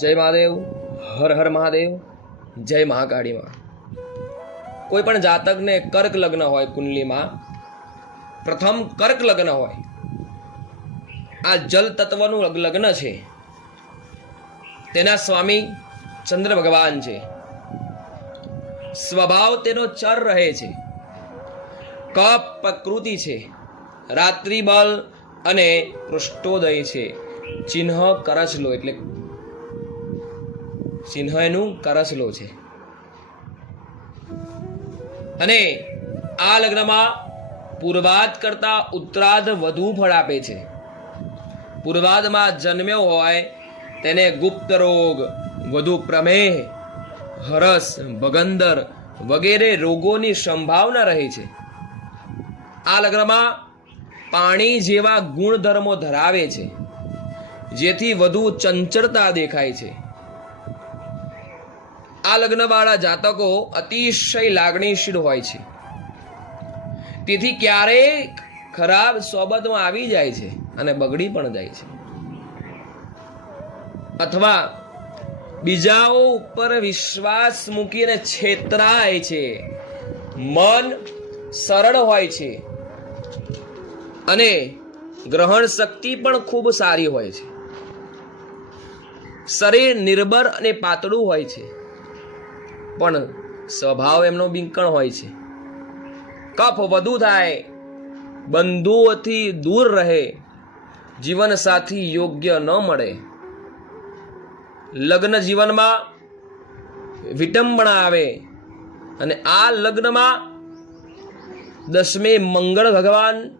જય મહાદેવ, હર હર મહાદેવ, જય મહાકાળીમાં. કોઈ પણ જાતકને કર્ક લગ્ન હોય કુંડલીમાં, પ્રથમ કર્ક લગ્ન હોય, આ જલ તત્વનું લગ્ન છે. તેના સ્વામી ચંદ્ર ભગવાન છે. સ્વભાવ તેનો ચર રહે છે. કપ પ્રકૃતિ છે. રાત્રિ બલ અને પૃષ્ઠોદય છે. ચિહ્ન કરચલો એટલે ચિહ્ન કરસલો છે. અને આ લગ્નમાં પૂર્વાદ કરતા ઉત્તરાધ વધુ ફળ આપે છે. પૂર્વાદમાં જન્મ્યો હોય તેને ગુપ્ત રોગ, વધુ પ્રમેહ, હરસ, ભગંદર વગેરે રોગોની સંભાવના રહે છે. આ લગ્નમાં પાણી જેવા ગુણધર્મો ધરાવે છે, જેથી વધુ ચંચળતા દેખાય છે. આ લગ્નવાળા જાતકો અતિશય લાગણીશીલ હોય છે. તેથી ક્યારેક ખરાબ સોબતમાં આવી જાય છે અને બગડી પણ જાય છે. અથવા બીજાઓ ઉપર વિશ્વાસ મૂકીને છેતરાય છે. મન સરળ હોય છે. અને ગ્રહણ શક્તિ પણ ખૂબ સારી હોય છે. શરીર નિર્ભર અને પાતળું હોય છે. પણ સ્વભાવ એમનો બિંકણ હોય છે. કફ વધુ થાય, બંધુઓથી દૂર રહે, જીવનસાથી યોગ્ય ન મળે. લગ્ન જીવનમાં વિટંબણા આવે અને આ લગ્નમાં દસમે મંગળ ભગવાન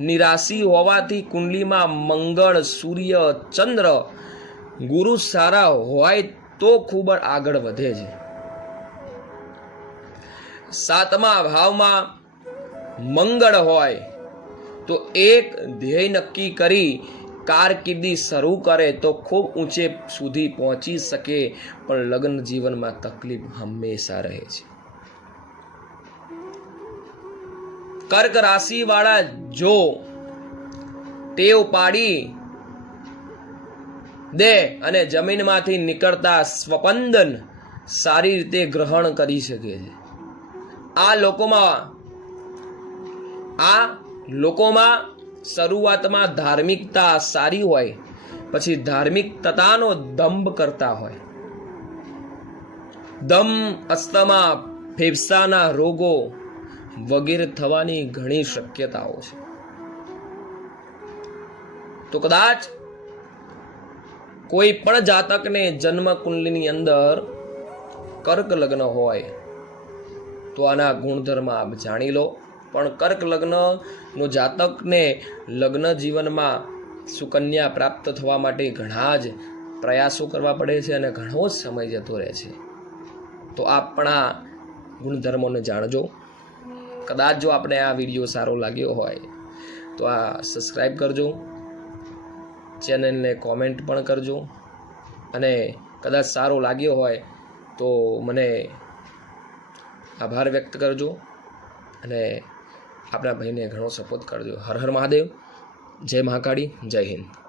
નિરાશી હોવાથી કુંડલીમાં મંગળ, સૂર્ય, ચંદ્ર ગુરુ સારા હોય તો ખૂબ આગળ વધે છે. સાતમા ભાવમાં મંગળ હોય, તો એક ધ્યેય નક્કી કરી કારકિર્દી શરૂ કરે તો ખૂબ ઊંચે સુધી પહોંચી શકે, પણ લગ્ન જીવનમાં તકલીફ હંમેશા રહે છે. કર્ક રાશિવાળા જો ટેવ પાડી દે અને જમીનમાંથી નીકળતા સ્વપંદન સારી રીતે ગ્રહણ કરી શકે છે. આ લોકોમાં આ લોકોમાં શરૂઆતમાં ધાર્મિકતા સારી હોય, પછી ધાર્મિકતાનો દંભ કરતા હોય. દમ અસ્તમા ફેફસાના રોગો વગેરે થવાની ઘણી શક્યતાઓ છે. તો કદાચ કોઈ પણ જાતકને જન્મ કુંડલીની અંદર કર્ક લગ્ન હોય તો આના ગુણધર્મ આપ જાણી લો. પણ કર્ક લગ્નનો જાતકને લગ્ન જીવનમાં સુકન્યા પ્રાપ્ત થવા માટે ઘણા જ પ્રયાસો કરવા પડે છે અને ઘણો જ સમય જતો રહે છે. તો આપણા ગુણધર્મોને જાણજો. કદાચ જો આપણે આ વીડિયો સારો લાગ્યો હોય, તો આ સબસ્ક્રાઈબ કરજો. ચેનલને કોમેન્ટ પણ કરજો. અને કદાચ સારો લાગ્યો હોય, તો મને આભાર વ્યક્ત કરજો અને આપણા ભાઈને ઘણો સપોર્ટ કરજો. હર હર મહાદેવ. જય મહાકાળી. જય હિન્દ.